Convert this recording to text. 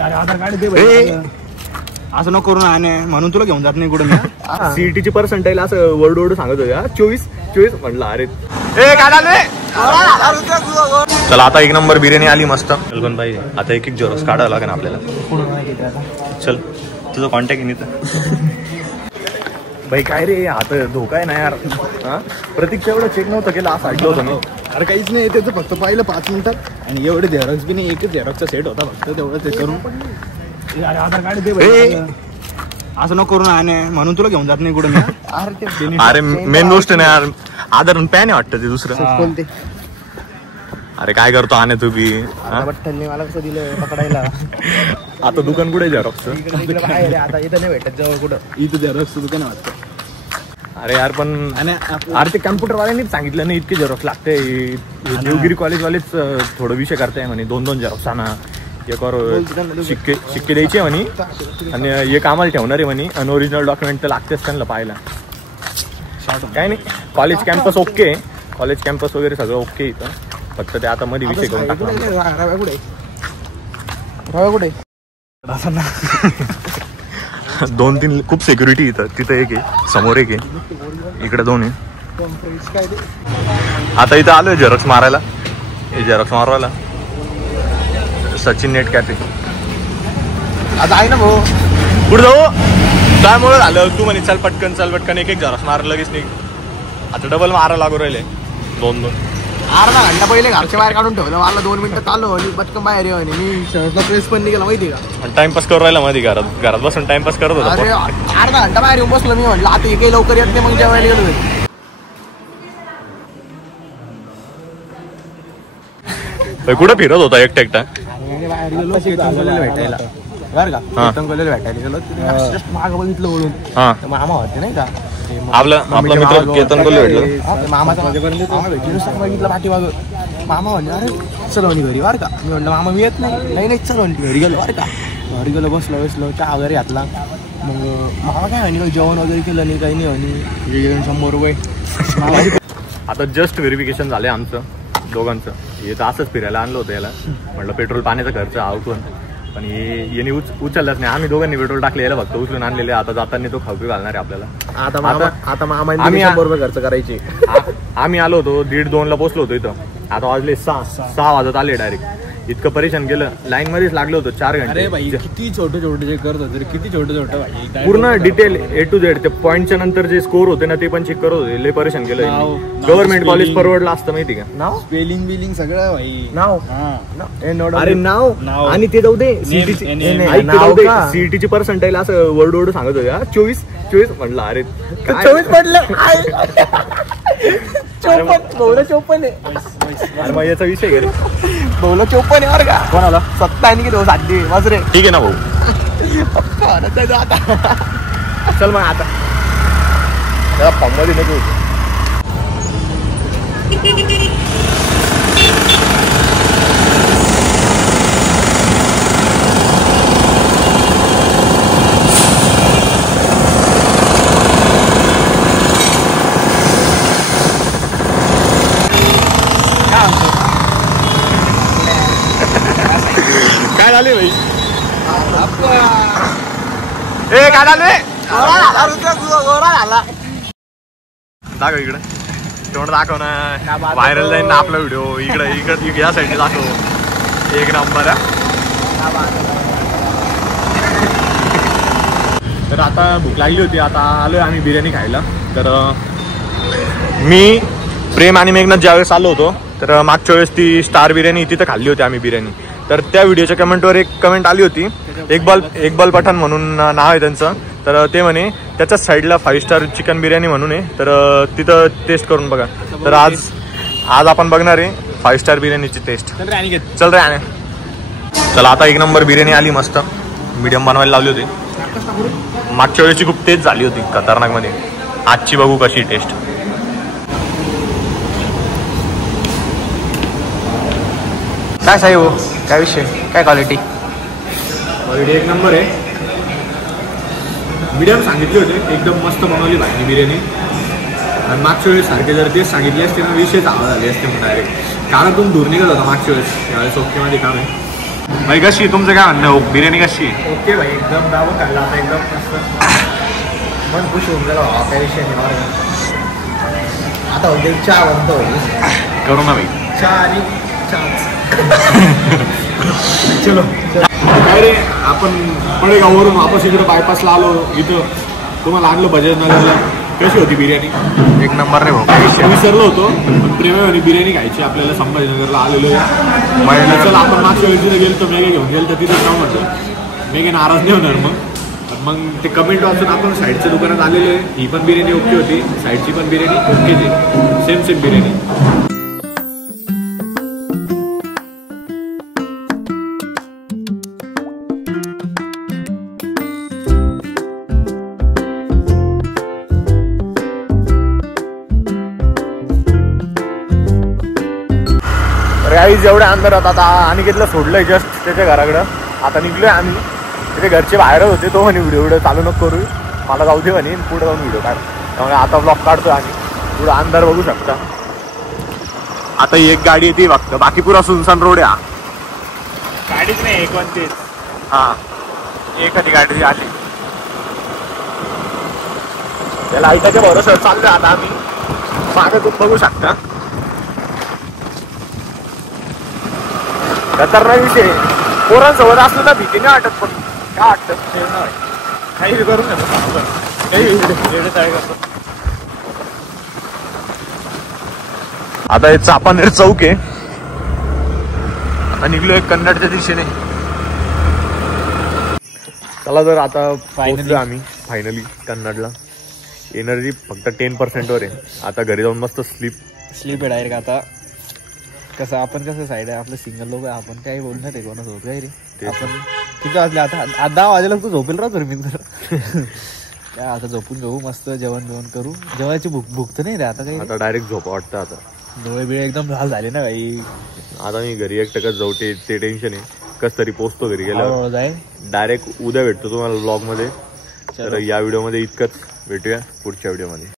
आधार card दे असं नको करू ना, म्हणून तुला घेऊन जात नाही कुठं मी. सीईटीची पर्सेंटाईल असं वर्ड सांगत होत्या 24 म्हणलं. अरे चला आता एक नंबर बिर्याणी आली मस्त. पण भाई आता एक झेरॉक्स काढावं लागेल आपल्याला. चल तुझा कॉन्टॅक्ट आहे तर. भाई काय रे आता धोका आहे ना यार. प्रतीक्षा एवढं चेक नव्हतं केलं असं ऐकलं होतं मी. अरे काहीच नाही, त्याचं फक्त पाहिलं 5 मिनिटात आणि एवढे झेरॉक्स बी नाही, एकच झेरॉक्सचा सेट होता फक्त तेवढं ते करून. आधार कार्ड दे असं नको करू ना, म्हणून तुला घेऊन जात नाही कुठं मी. अरे मेन गोष्ट नाही यार, आधार पॅन आहे वाटतं ते दुसरं कोणते. अरे काय करतो आणे तू बी. मला कसं दिलं पकडायला. आता दुकान कुठे झेरॉक्सचं. आता इथं नाही भेटत जवळ कुठं, इथं झेरॉक्सचं दुकान वाटतं. अरे यार पण अरे ते कम्प्युटर वाल्यांनीच सांगितलं नाही इतके झेरॉक्स लागते. देवगिरी कॉलेजवालेच थोडं विषय करताय म्हणे, 2 झेरॉक्स आणा, एक शिक्के द्यायचे म्हणे आणि एक आम्हाला ठेवणार आहे म्हणे. आणि ओरिजिनल डॉक्युमेंट तर लागतेच त्यांना पाहायला. काय नाही, college campus okay, college campus वगैरे सगळं ओके इथं. फक्त ते आता मध्ये विषय करून टाकला. कुठे 2-3 खूप सिक्युरिटी इथं. तिथं एक आहे, समोर एक आहे, इकडे 2 आहे. आता इथं आलोय झेरॉक्स मारायला. हे झेरॉक्स मारवायला सचिन नेट कॅफे. आता आहे ना भाऊ. पुढे जाऊ त्यामुळे झालं. तू म्हणे चल पटकन एक झेरॉक्स मार लगेच नाही. आता डबल मारा लागू राहिले 2-2. अर्धा घंटा पहिले घरच्या बाहेर काढून ठेवलं. मला 2 मिनिटं चाललो आणि पटकन बाहेर येऊ. मी सहजला प्रेस पण निघाला माहिती का. टाइमपास करू राहिला मध्ये घरात बसून टाइमपास करत होता. अरे अर्धा घंटा बाहेर येऊन बसलो. मी म्हटलं आता हे काही लवकर येत नाही, मग जेवायला गेलो. कुठं फिरत होता एकटा. भेटायला बरं का, भेटायला गेलो. मागं बघितलं वळून मामा होते नाही का, आपला मित्र केतन कोल्हे भेटलो. मामाचा बघितलं पाठीमागं. मामा म्हणले अरे चल म्हणे घरी बरं का. मी म्हटलं मामा मी येत नाही चल म्हणते. घरी गेलो बरं का. घरी गेलो, बसलो चहा वगैरे घातला. मग मामा काय म्हणे जेवण वगैरे केलं नाही, काही नाही म्हणे. 100 रुपये. आता जस्ट व्हेरिफिकेशन झाले आमचं दोघांचं. हे तर असंच फिरायला आणलं होतं याला. म्हटलं पेट्रोल पाण्याचा खर्च आवटून, पण याने उचललाच नाही. आम्ही दोघांनी पेट्रोल टाकले, याला फक्त उचलून आणलेले. आता जाताना तो खाऊ घालणार आहे आपल्याला. आता मामा आम्ही 100 रुपये खर्च करायचे. आम्ही आलो होतो 1:30-2 पोहोचलो होतो इथं. आता वाजले 6 वाजत आले डायरेक्ट. इतकं परेशान केलं, लाईन मध्येच लागलो होतो 4 घंटे. अरे भाई किती छोटे जे करत होते, किती छोटे भाई. पूर्ण डिटेल A to Z. ते पॉईंटच्या नंतर जे स्कोर होते ना ते पण चेक करत होते. लय परेशान केलं. गव्हर्नमेंट कॉलेज परवडलं असतं माहिती का. नाव स्पेलिंग बिलिंग सगळं भाई. अरे नाव आणि ते जाऊ दे. सीईटीची पर्सेंटाईल असं वर्ड सांगत होत्या 24 म्हणलं. अरे 24 पडलं. 54 अरे मग याचा विषय घे रे. 54 आहे बरं का. कोणाला 7 की 2 साध्य वाज रे. ठीक आहे ना भाऊ. चल मग आता त्याला फॉर्म मध्ये नको. काय झाले भाई. काय झाले. दाखव इकडे तोंड दाखव ना. व्हायरल जाईल ना आपला व्हिडिओ. इकडे या साईडने दाखव. एक नंबर आहे. तर आता भूक लागली होती. आता आलोय आम्ही बिर्याणी खायला. तर मी प्रेम आणि मेघनाथ ज्यावेळेस आलो होतो तर मागच्या वेळेस ती स्टार बिर्याणी तिथं खाल्ली होती आम्ही बिर्याणी. तर त्या व्हिडिओच्या कमेंटवर एक कमेंट आली होती. इकबाल पठाण म्हणून नाव आहे त्यांचं. तर ते म्हणे त्याच्याच साईडला 5 स्टार चिकन बिर्याणी म्हणून आहे. तर तिथं टेस्ट करून बघा. तर आज आपण बघणार आहे 5 स्टार बिर्याणीची टेस्ट. चल रे आणे. चला आता एक नंबर बिर्याणी आली मस्त. मीडियम बनवायला लावली होती. मागच्या वेळेची खूप टेस्ट झाली होती खतरनाक मध्ये. आजची बघू कशी टेस्ट. काय साहेब काय विषय, काय क्वालिटी. क्वालिटी एक नंबर आहे. मीडियम सांगितले होते. एकदम मस्त बनवली भाजी बिर्याणी. आणि मागच्या वेळेस सारखे जर तेच सांगितले असते ना विषय चांगला झाले असते मग डायरेक्ट. कानातून दूर निघत होता मागच्या वेळेस, यावेळेस ओके मध्ये काम आहे. भाई कशी तुमचं काय म्हणणं आहे? बिर्याणी कशी आहे? ओके भाई, एकदम दाबून खाल्ला आता, एकदम मस्त मन खुश होऊन गेला त्या विषयाने. आता होते चहा बनतो करू ना भाई चहा आणि चलो. काय रे, आपण पडेगाववरून वापस इकडे बायपासला आलो. इथं तुम्हाला आणलं बजाज नगरला. कशी होती बिर्याणी? एक नंबर रे भाऊ. विसरलो होतो पण प्रेमाने बिर्याणी खायची आपल्याला. संभाजीनगरला आलेलो आहे. चला आपण मागच्या वेळी तिथे गेलो, मेघे घेऊन गेलो तर तिथे जाऊ म्हटलं. मेघे नाराज नाही होणार मग ते कमेंट वाचून आपण साईडच्या दुकानात आलेलो आहे. ही पण बिर्याणी ओके होती, साईडची पण बिर्याणी ओकेच आहे, सेम बिर्याणी. गाईज एवढ्या अंधारात आता अनिकेतला सोडलंय जस्ट त्याच्या घराकडं. आता निघलोय आम्ही. तिथे घरचे बाहेरच होते. तो म्हणे व्हिडिओ चालू नको करू, मला जाऊ दे म्हणे, पुढे जाऊन व्हिडिओ काढ. त्यामुळे आता ब्लॉग काढतोय आम्ही. पुढं अंधार बघू शकता. आता एक गाडी येते फक्त, बाकी पुरा सुनसान रोड आहे. गाडीच नाही कोणतीच. हा एखादी गाडी आली. त्याला ऐकायच्या भरोसा चाललोय आता आम्ही. मागे तुम्ही बघू शकता. खतरनाक विषय. पोरांसोबत असलं तर भीती नाही वाटत, पण काय वाटतं काही करू नका, काही करतो. आता हे चापानेर चौक आहे. आता निघलोय कन्नडच्या दिशेने. चला तर आता पोहोचलो आम्ही फायनली कन्नडला. एनर्जी फक्त 10% वर आहे. आता घरी जाऊन मस्त स्लीप आहे डायरेक्ट. आता कसं आपण कसं साईड आहे आपलं, सिंगल लोक आहे आपण, काही बोलणार आहे कोणासोबत काय रे. आपण किती वाजले आता? 10 वाजेला तू झोपेल राहतो रे मी तर. काय आता झोपून घेऊ, मस्त जेवण करू. जेवायची भूक तर नाही रे आता काही. आता डायरेक्ट झोपा वाटतं. आता डोळे बिळे एकदम लाल झाले ना भाई. आता मी घरी एकटकच जाऊ, ते टेन्शन आहे. कस तरी पोहोचतो घरी गेल्यावर. जाय डायरेक्ट उद्या भेटतो तुम्हाला ब्लॉग मध्ये. तर या व्हिडिओ मध्ये इतकंच. भेटूया पुढच्या व्हिडिओ मध्ये.